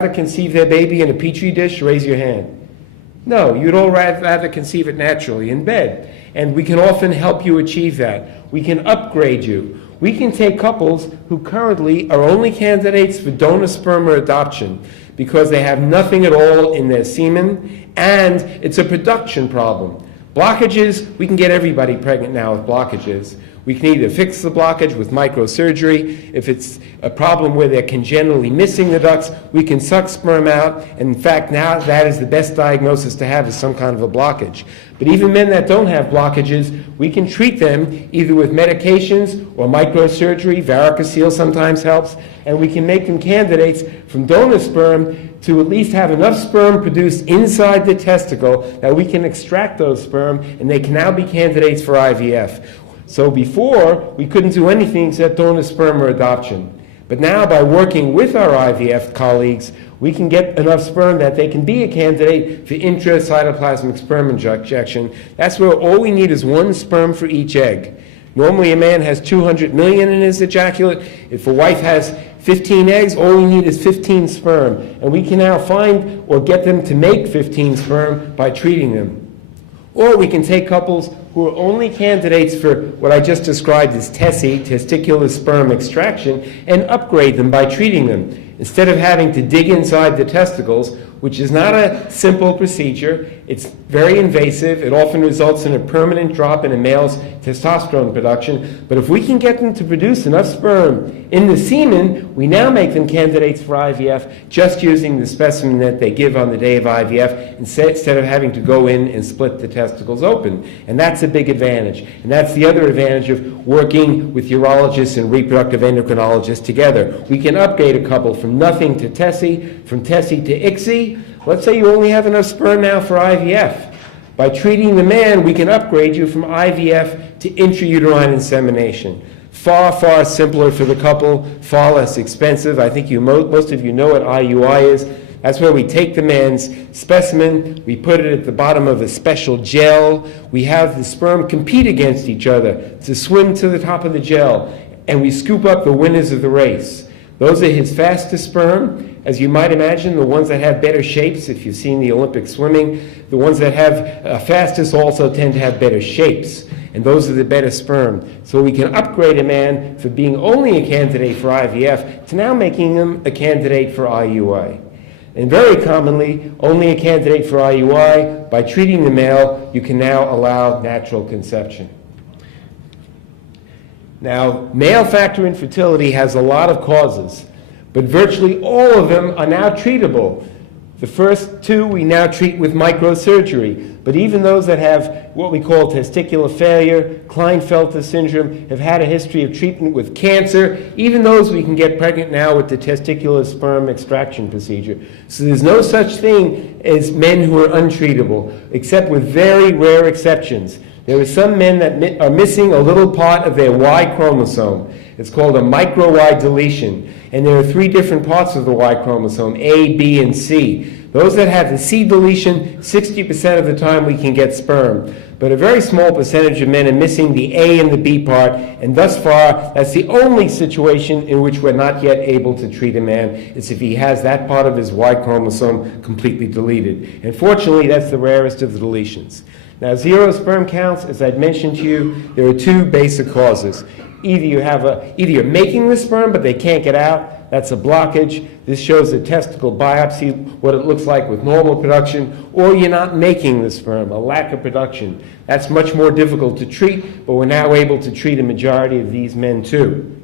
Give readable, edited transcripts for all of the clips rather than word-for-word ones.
rather conceive their baby in a petri dish? Raise your hand. No, you'd all rather conceive it naturally in bed. And we can often help you achieve that. We can upgrade you. We can take couples who currently are only candidates for donor sperm or adoption because they have nothing at all in their semen, and it's a production problem. Blockages, we can get everybody pregnant now with blockages. We can either fix the blockage with microsurgery. If it's a problem where they're congenitally missing the ducts, we can suck sperm out. And in fact, now that is the best diagnosis to have, is some kind of a blockage. But even men that don't have blockages, we can treat them either with medications or microsurgery. Varicocele sometimes helps. And we can make them candidates from donor sperm to at least have enough sperm produced inside the testicle that we can extract those sperm, and they can now be candidates for IVF. So before, we couldn't do anything except donor sperm or adoption. But now, by working with our IVF colleagues, we can get enough sperm that they can be a candidate for intracytoplasmic sperm injection. That's where all we need is one sperm for each egg. Normally, a man has 200 million in his ejaculate. If a wife has 15 eggs, all we need is 15 sperm. And we can now find or get them to make 15 sperm by treating them. Or we can take couples who are only candidates for what I just described as TESE, testicular sperm extraction, and upgrade them by treating them. Instead of having to dig inside the testicles, which is not a simple procedure, it's very invasive. It often results in a permanent drop in a male's testosterone production. But if we can get them to produce enough sperm in the semen, we now make them candidates for IVF just using the specimen that they give on the day of IVF instead of having to go in and split the testicles open. And that's a big advantage. And that's the other advantage of working with urologists and reproductive endocrinologists together. We can upgrade a couple from nothing to TESE, from TESE to ICSI. Let's say you only have enough sperm now for IVF. By treating the man, we can upgrade you from IVF to intrauterine insemination. Far, far simpler for the couple, far less expensive. I think most of you know what IUI is. That's where we take the man's specimen, we put it at the bottom of a special gel, we have the sperm compete against each other to swim to the top of the gel, and we scoop up the winners of the race. Those are his fastest sperm. As you might imagine, the ones that have better shapes, if you've seen the Olympic swimming, the ones that have fastest also tend to have better shapes. And those are the better sperm. So we can upgrade a man from being only a candidate for IVF to now making him a candidate for IUI. And very commonly, only a candidate for IUI, by treating the male, you can now allow natural conception. Now, male factor infertility has a lot of causes, but virtually all of them are now treatable. The first two we now treat with microsurgery, but even those that have what we call testicular failure, Klinefelter syndrome, have had a history of treatment with cancer, even those we can get pregnant now with the testicular sperm extraction procedure. So there's no such thing as men who are untreatable, except with very rare exceptions. There are some men that are missing a little part of their Y chromosome. It's called a micro-Y deletion. And there are 3 different parts of the Y chromosome, A, B, and C. Those that have the C deletion, 60% of the time we can get sperm. But a very small percentage of men are missing the A and the B part, and thus far, that's the only situation in which we're not yet able to treat a man, is if he has that part of his Y chromosome completely deleted. And fortunately, that's the rarest of the deletions. Now, zero sperm counts, as I'd mentioned to you, there are 2 basic causes. Either you're making the sperm, but they can't get out. That's a blockage. This shows a testicle biopsy, what it looks like with normal production. Or you're not making the sperm, a lack of production. That's much more difficult to treat, but we're now able to treat a majority of these men too.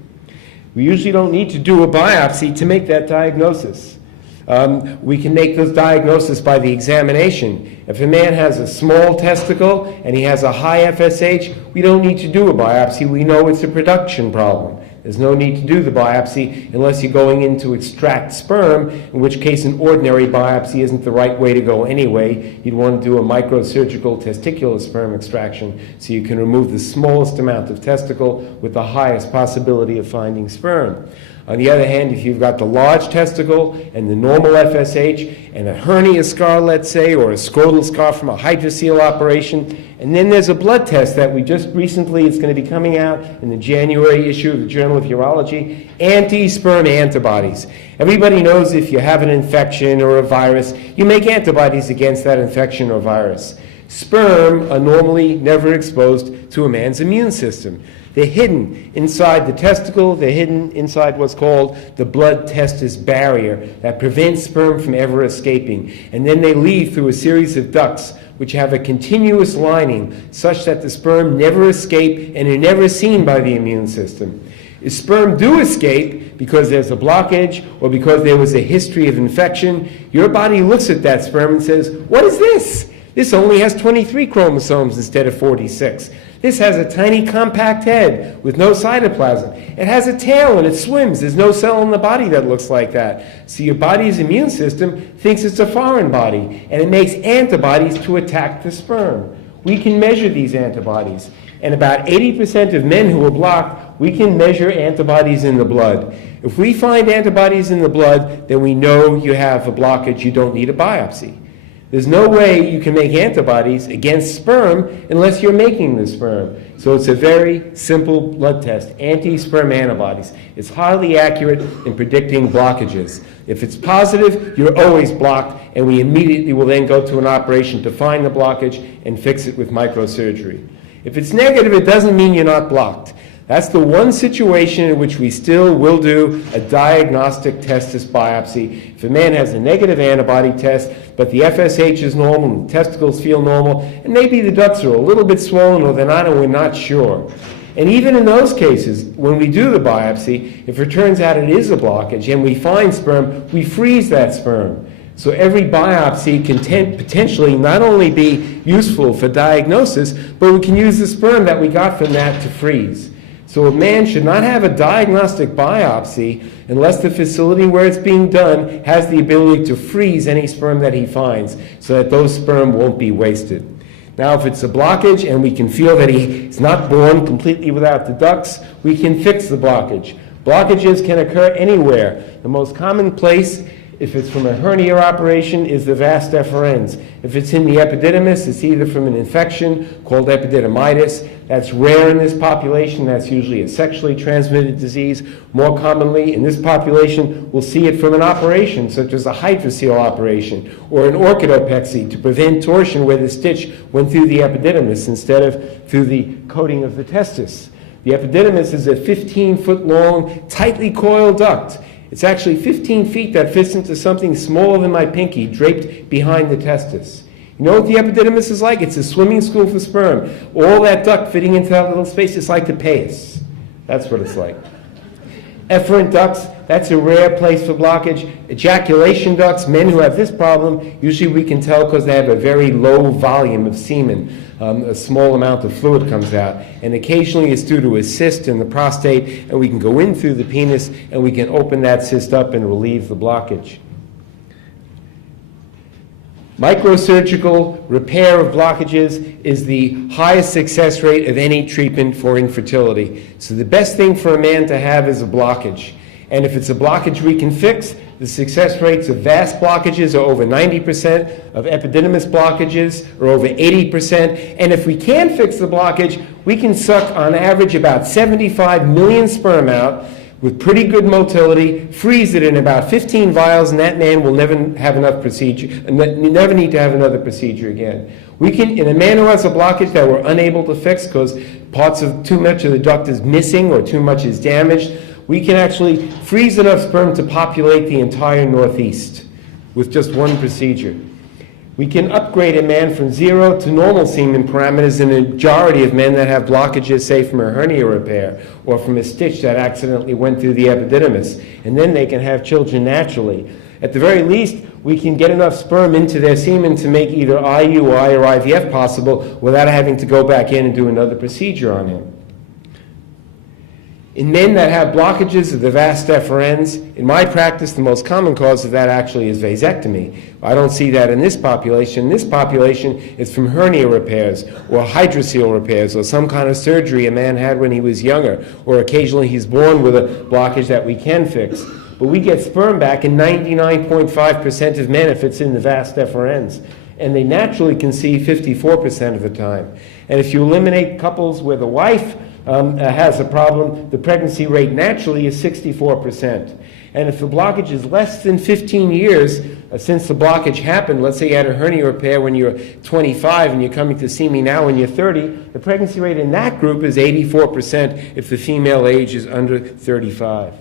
We usually don't need to do a biopsy to make that diagnosis. We can make those diagnoses by the examination. If a man has a small testicle and he has a high FSH, we don't need to do a biopsy. We know it's a production problem. There's no need to do the biopsy unless you're going in to extract sperm, in which case an ordinary biopsy isn't the right way to go anyway. You'd want to do a microsurgical testicular sperm extraction so you can remove the smallest amount of testicle with the highest possibility of finding sperm. On the other hand, if you've got the large testicle and the normal FSH and a hernia scar, let's say, or a scrotal scar from a hydrocele operation, and then there's a blood test that we just recently, it's going to be coming out in the January issue of the Journal of Urology, anti-sperm antibodies. Everybody knows if you have an infection or a virus, you make antibodies against that infection or virus. Sperm are normally never exposed to a man's immune system. They're hidden inside the testicle. They're hidden inside what's called the blood-testis barrier that prevents sperm from ever escaping. And then they leave through a series of ducts which have a continuous lining such that the sperm never escape and are never seen by the immune system. If sperm do escape because there's a blockage or because there was a history of infection, your body looks at that sperm and says, "What is this? This only has 23 chromosomes instead of 46. This has a tiny compact head with no cytoplasm. It has a tail and it swims. There's no cell in the body that looks like that." So your body's immune system thinks it's a foreign body, and it makes antibodies to attack the sperm. We can measure these antibodies. And about 80% of men who are blocked, we can measure antibodies in the blood. If we find antibodies in the blood, then we know you have a blockage. You don't need a biopsy. There's no way you can make antibodies against sperm unless you're making the sperm. So it's a very simple blood test, anti-sperm antibodies. It's highly accurate in predicting blockages. If it's positive, you're always blocked, and we immediately will then go to an operation to find the blockage and fix it with microsurgery. If it's negative, it doesn't mean you're not blocked. That's the one situation in which we still will do a diagnostic testis biopsy. If a man has a negative antibody test, but the FSH is normal and the testicles feel normal, and maybe the ducts are a little bit swollen or they're not, and we're not sure. And even in those cases, when we do the biopsy, if it turns out it is a blockage and we find sperm, we freeze that sperm. So every biopsy can potentially not only be useful for diagnosis, but we can use the sperm that we got from that to freeze. So a man should not have a diagnostic biopsy unless the facility where it's being done has the ability to freeze any sperm that he finds so that those sperm won't be wasted. Now, if it's a blockage and we can feel that he's not born completely without the ducts, we can fix the blockage. Blockages can occur anywhere. The most common place, if it's from a hernia operation, is the vas deferens. If it's in the epididymis, it's either from an infection called epididymitis. That's rare in this population. That's usually a sexually transmitted disease. More commonly, in this population, we'll see it from an operation, such as a hydrocele operation or an orchidopexy to prevent torsion where the stitch went through the epididymis instead of through the coating of the testis. The epididymis is a 15-foot-long, tightly coiled duct. It's actually 15 feet that fits into something smaller than my pinky, draped behind the testis. You know what the epididymis is like? It's a swimming school for sperm. All that duct fitting into that little space, it's like the payas. That's what it's like. Efferent ducts, that's a rare place for blockage. Ejaculation ducts, men who have this problem, usually we can tell because they have a very low volume of semen. A small amount of fluid comes out. And occasionally it's due to a cyst in the prostate, and we can go in through the penis and we can open that cyst up and relieve the blockage. Microsurgical repair of blockages is the highest success rate of any treatment for infertility. So the best thing for a man to have is a blockage. And if it's a blockage we can fix, the success rates of vas blockages are over 90%, of epididymis blockages are over 80%. And if we can fix the blockage, we can suck on average about 75 million sperm out with pretty good motility, freeze it in about 15 vials, and that man will never have enough procedure, never need to have another procedure again. We can, in a man who has a blockage that we're unable to fix because too much of the duct is missing or too much is damaged, we can actually freeze enough sperm to populate the entire Northeast with just one procedure. We can upgrade a man from 0 to normal semen parameters in a majority of men that have blockages, say from a hernia repair or from a stitch that accidentally went through the epididymis, and then they can have children naturally. At the very least, we can get enough sperm into their semen to make either IUI or IVF possible without having to go back in and do another procedure on him. In men that have blockages of the vas deferens, in my practice, the most common cause of that actually is vasectomy. I don't see that in this population. In this population, it's from hernia repairs or hydrocele repairs or some kind of surgery a man had when he was younger, or occasionally he's born with a blockage that we can fix. But we get sperm back in 99.5% of men if it's in the vas deferens. And they naturally conceive 54% of the time. And if you eliminate couples where the wife has a problem, the pregnancy rate naturally is 64%. And if the blockage is less than 15 years since the blockage happened, let's say you had a hernia repair when you're 25 and you're coming to see me now when you're 30, the pregnancy rate in that group is 84% if the female age is under 35.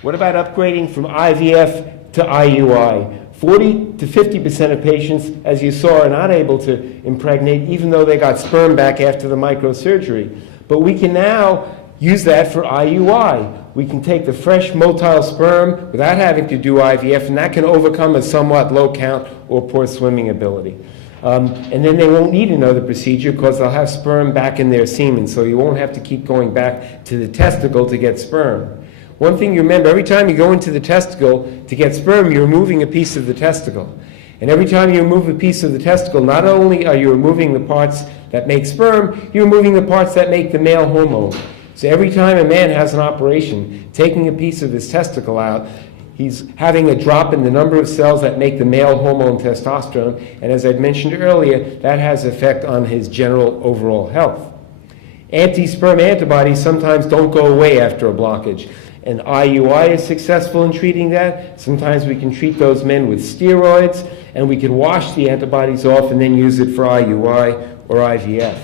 What about upgrading from IVF to IUI? 40 to 50% of patients, as you saw, are not able to impregnate even though they got sperm back after the microsurgery. But we can now use that for IUI. We can take the fresh motile sperm without having to do IVF, and that can overcome a somewhat low count or poor swimming ability. And then they won't need another procedure because they'll have sperm back in their semen, so you won't have to keep going back to the testicle to get sperm. One thing you remember, every time you go into the testicle to get sperm, you're removing a piece of the testicle. And every time you remove a piece of the testicle, not only are you removing the parts that make sperm, you're removing the parts that make the male hormone. So every time a man has an operation, taking a piece of his testicle out, he's having a drop in the number of cells that make the male hormone testosterone. And as I mentioned earlier, that has an effect on his general overall health. Anti-sperm antibodies sometimes don't go away after a blockage. And IUI is successful in treating that. Sometimes we can treat those men with steroids, and we can wash the antibodies off and then use it for IUI or IVF.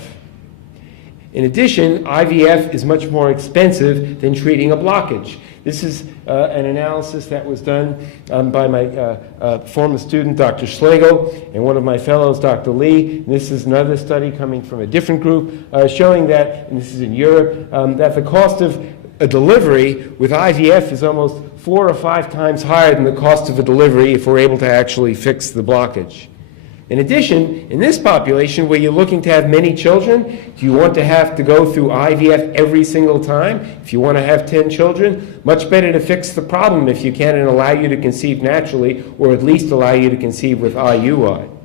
In addition, IVF is much more expensive than treating a blockage. This is an analysis that was done by my former student, Dr. Schlegel, and one of my fellows, Dr. Lee. And this is another study coming from a different group showing that, and this is in Europe, that the cost of a delivery with IVF is almost 4 or 5 times higher than the cost of a delivery if we're able to actually fix the blockage. In addition, in this population where you're looking to have many children, do you want to have to go through IVF every single time? If you want to have 10 children, much better to fix the problem if you can and allow you to conceive naturally, or at least allow you to conceive with IUI.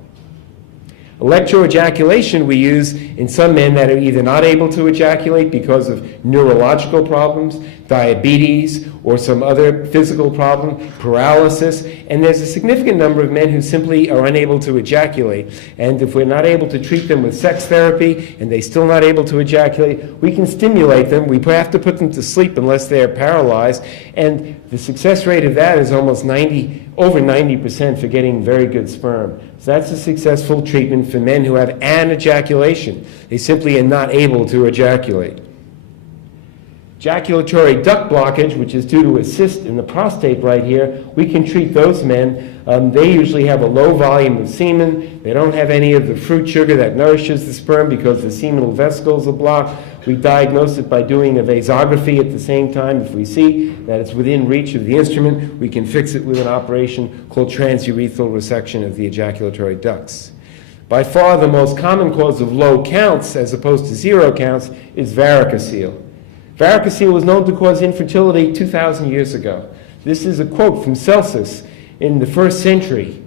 Electroejaculation we use in some men that are either not able to ejaculate because of neurological problems, diabetes, or some other physical problem, paralysis, and there's a significant number of men who simply are unable to ejaculate. And if we're not able to treat them with sex therapy and they're still not able to ejaculate, we can stimulate them. We have to put them to sleep unless they're paralyzed, and the success rate of that is almost over 90% for getting very good sperm. So that's a successful treatment for men who have an ejaculation. They simply are not able to ejaculate. Ejaculatory duct blockage, which is due to a cyst in the prostate right here, we can treat those men. They usually have a low volume of semen. They don't have any of the fruit sugar that nourishes the sperm because the seminal vesicles are blocked. We diagnose it by doing a vasography at the same time. If we see that it's within reach of the instrument, we can fix it with an operation called transurethral resection of the ejaculatory ducts. By far the most common cause of low counts, as opposed to 0 counts, is varicocele. Varicocele was known to cause infertility 2,000 years ago. This is a quote from Celsus in the 1st century.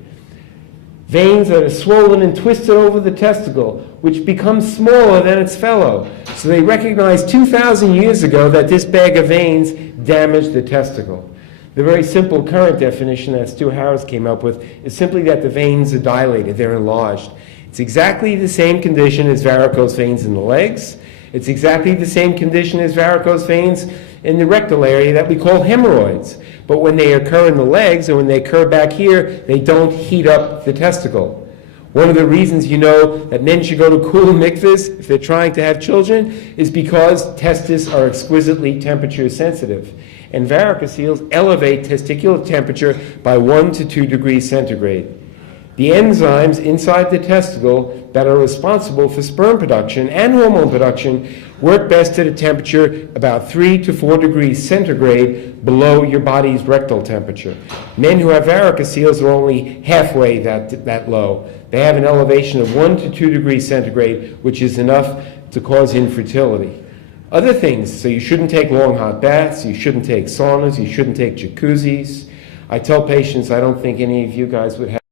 Veins that are swollen and twisted over the testicle, which become smaller than its fellow. So they recognized 2,000 years ago that this bag of veins damaged the testicle. The very simple current definition that Stu Harris came up with is simply that the veins are dilated, they're enlarged. It's exactly the same condition as varicose veins in the legs. It's exactly the same condition as varicose veins in the rectal area that we call hemorrhoids. But when they occur in the legs, or when they occur back here, they don't heat up the testicle. One of the reasons you know that men should go to cool mikvahs if they're trying to have children is because testes are exquisitely temperature sensitive. And varicoceles elevate testicular temperature by 1 to 2 degrees centigrade. The enzymes inside the testicle that are responsible for sperm production and hormone production work best at a temperature about 3 to 4 degrees centigrade below your body's rectal temperature. Men who have varicoceles are only halfway that low. They have an elevation of 1 to 2 degrees centigrade, which is enough to cause infertility. Other things, so you shouldn't take long hot baths, you shouldn't take saunas, you shouldn't take jacuzzis. I tell patients I don't think any of you guys would have